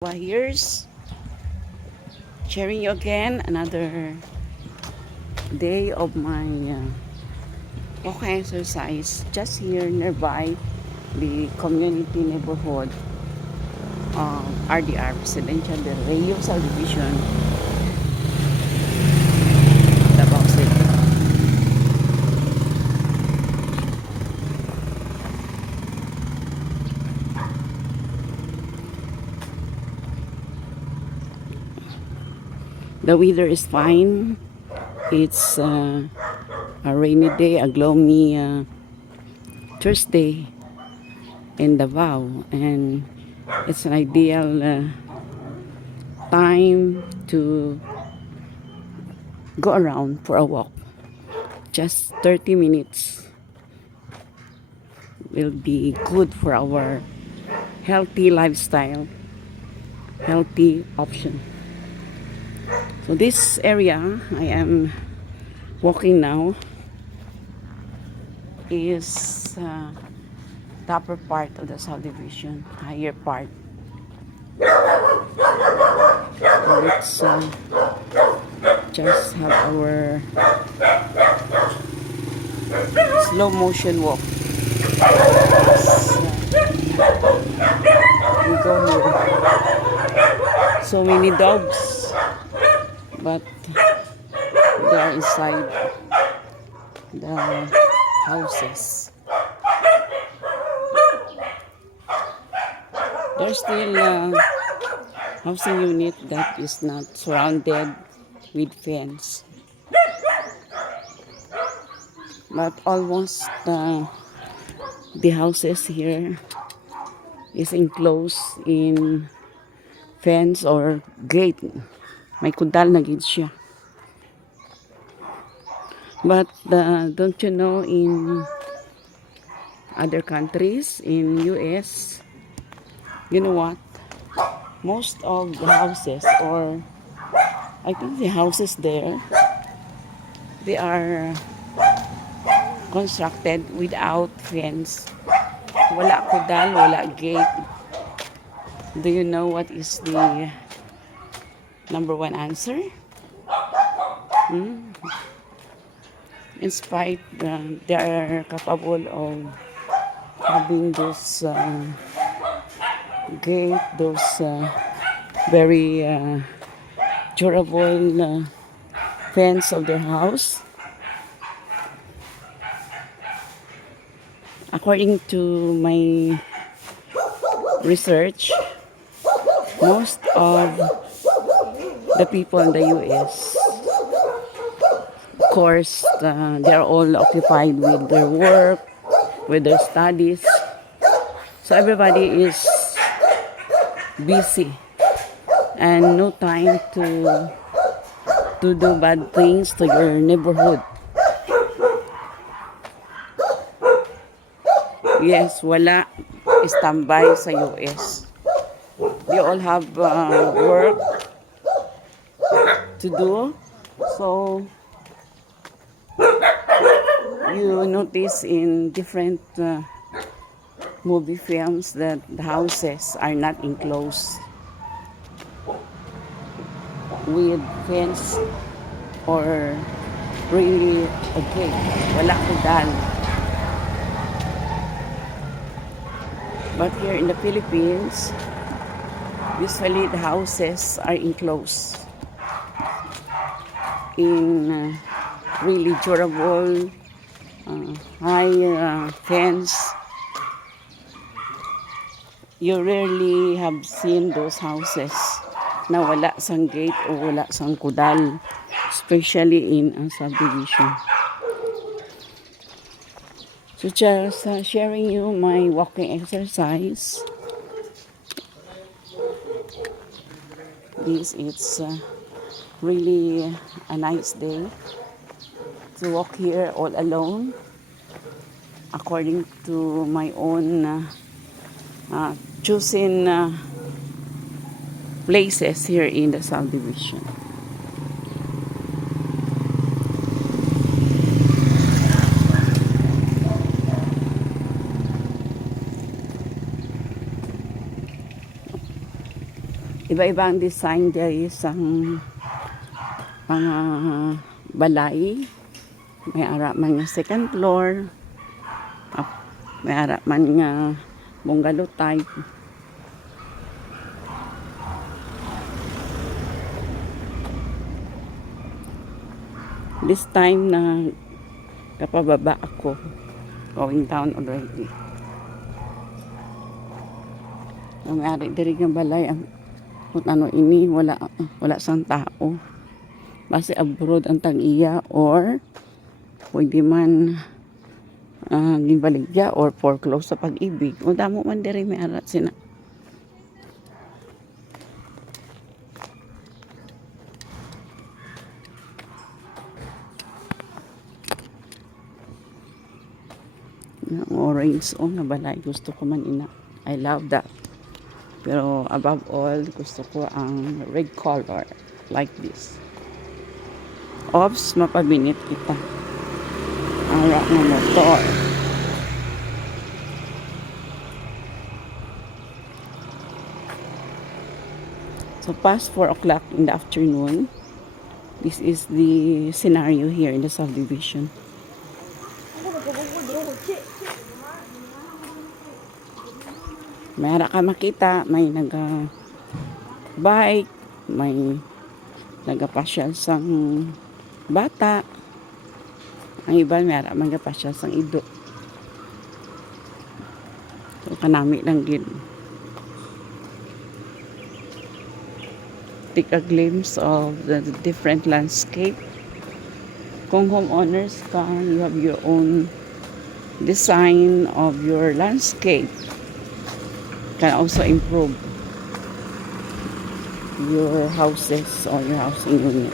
Here's sharing you again another day of my walking exercise just here nearby the community neighborhood of RDR Residential Del Rio Subdivision, Davao City. The weather is fine. It's a rainy day, a gloomy Thursday in Davao, and it's an ideal time to go around for a walk. Just 30 minutes will be good for our healthy lifestyle, healthy option. So this area I am walking now is the upper part of the subdivision, higher part. So let's just have our slow motion walk. We go here. So many dogs, but they are inside the houses. There's still a housing unit that is not surrounded with fence, but almost the houses here is enclosed in fence or gate. May kudal na gid siya. But don't you know, in other countries, in US, you know what? Most of the houses, or I think the houses there, they are constructed without fence. Wala kudal, wala gate. Do you know what is the number one answer? In spite they are capable of having those gate, those very durable fence of their house. According to my research, most of the people in the US, of course, they are all occupied with their work, with their studies. So everybody is busy and no time to do bad things to your neighborhood. Yes, wala standby sa US. They all have work to do. So you notice in different movie films that the houses are not enclosed with fence or really okay. Wala kudal. But here in the Philippines, usually the houses are enclosed in really durable, high fence. You rarely have seen those houses na wala sang gate o wala sang kudal, especially in a subdivision. So just sharing you my walking exercise. This is really a nice day to walk here all alone, according to my own choosing places here in the subdivision. Iba-iba ang design diri sa mga balay. May ara man nga second floor, may ara man nga bungalow type. This time na kapababa ako, going down already. Ang may-ari diri nga balay, kung ano ini, wala sang tao. Base abroad ang tag-iya or pwede man ginbaligya or foreclose sa pag-ibig. O damo man diri may arat sina. Ang orange nga balay, gusto ko man ina. I love that. Pero above all, gusto ko ang red color like this. Ops, mapabinit kita. Ang rock ng motor. So past 4 o'clock in the afternoon, this is the scenario here in the subdivision. May hara ka makita, may nag-bike, may nagapasyal sang bata. Ang iba may hara magapasyal sang ido. So kanami lang gid. Take a glimpse of the different landscape. Kung homeowners ka, you have your own design of your landscape. Can also improve your houses or your housing unit.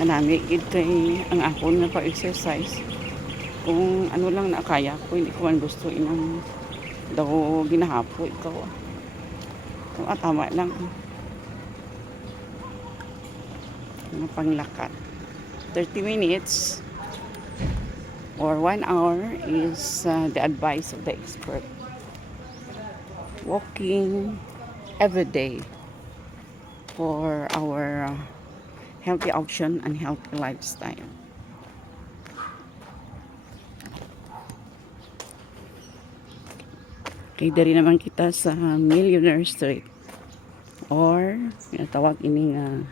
Kanami gid kay ang ako na pa-exercise. Kung ano lang na kaya ko, hindi ko man gusto inang daw ginahapo ikaw. So, tama lang. Mga panglakat. 30 minutes or 1 hour is the advice of the expert. Walking every day for our healthy option and healthy lifestyle. Okay, dari naman kita sa Millionaire Street or tinatawag ini nga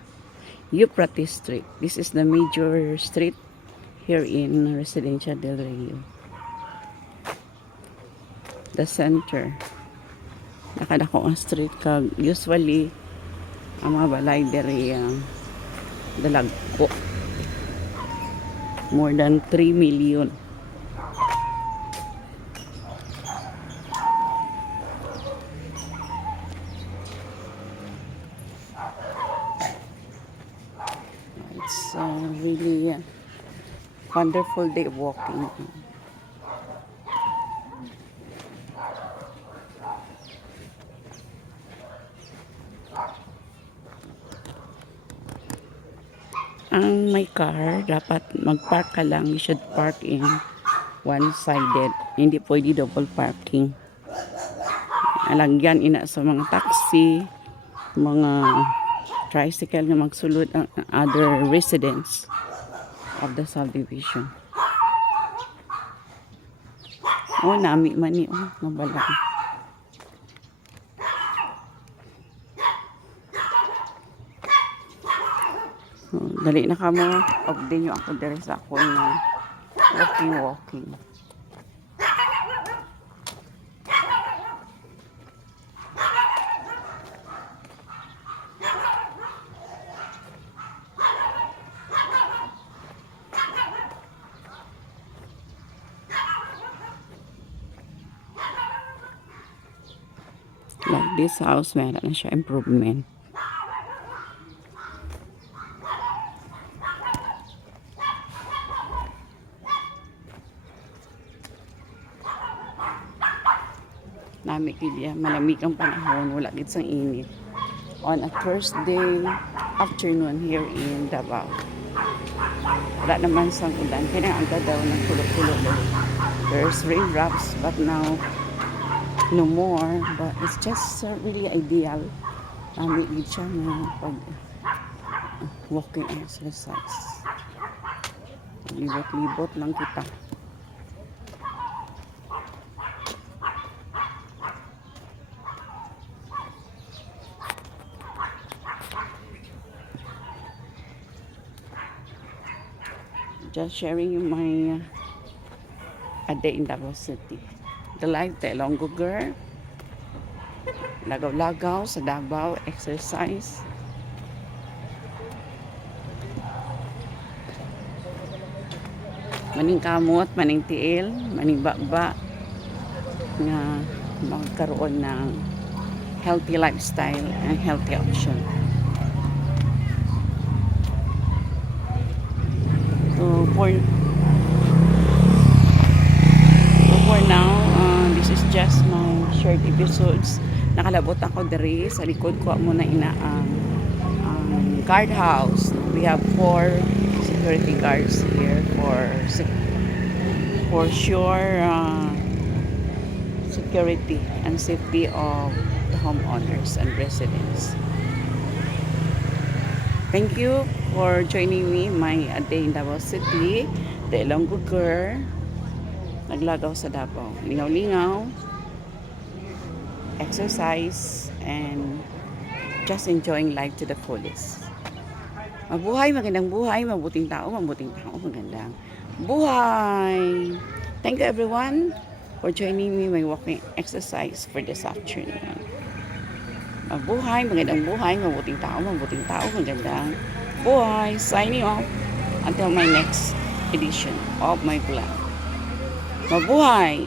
Euphrates Street. This is the major street here in Residencia del Rio. The center. Nakadako ang street kag usually ang mga balay diri dalagko. More than 3 million. It's really a wonderful day of walking. Ang may car, dapat mag-park ka lang. You should park in one-sided. Hindi pwede double parking. Alagyan ina sa mga taxi, mga tricycle na magsulod ang other residents of the subdivision. Nami man ni mabala. Dali na ka mo, update nyo ako diri sa ako na walking. Like this house, meron na siya improvement. Nami kaya malamig ang panahon, wala gid sang init. On a Thursday afternoon here in Davao. Wala naman sang ulan. Kaya ang daw ng kulo-kulo. There's raindrops, but now no more. But it's just really ideal. Need siya na pag walking exercise. Libot-libot lang kita. Just sharing you my a day in Davao City. The life, the Ilonggo girl. Lagaw-lagaw sa Davao, exercise. Maning kamot, maning tiil, maning baba nga magkaroon ng healthy lifestyle and healthy option. So for now, this is just my short episodes. Nakalabot ako diri sa likod ko muna ina ang guard house. We have 4 security guards here for sure security and safety of the homeowners and residents. Thank you for joining me my a day in Davao City, the Ilonggo girl. Naglagaw sa Davao. Lingaw-lingaw, exercise, and just enjoying life to the fullest. Mabuhay, magandang buhay, mabuting tao, magandang buhay. Thank you everyone for joining me my walking exercise for this afternoon. Mabuhay, magandang buhay, mabuting tao, magandang buhay. Signing off until my next edition of my vlog. Mabuhay!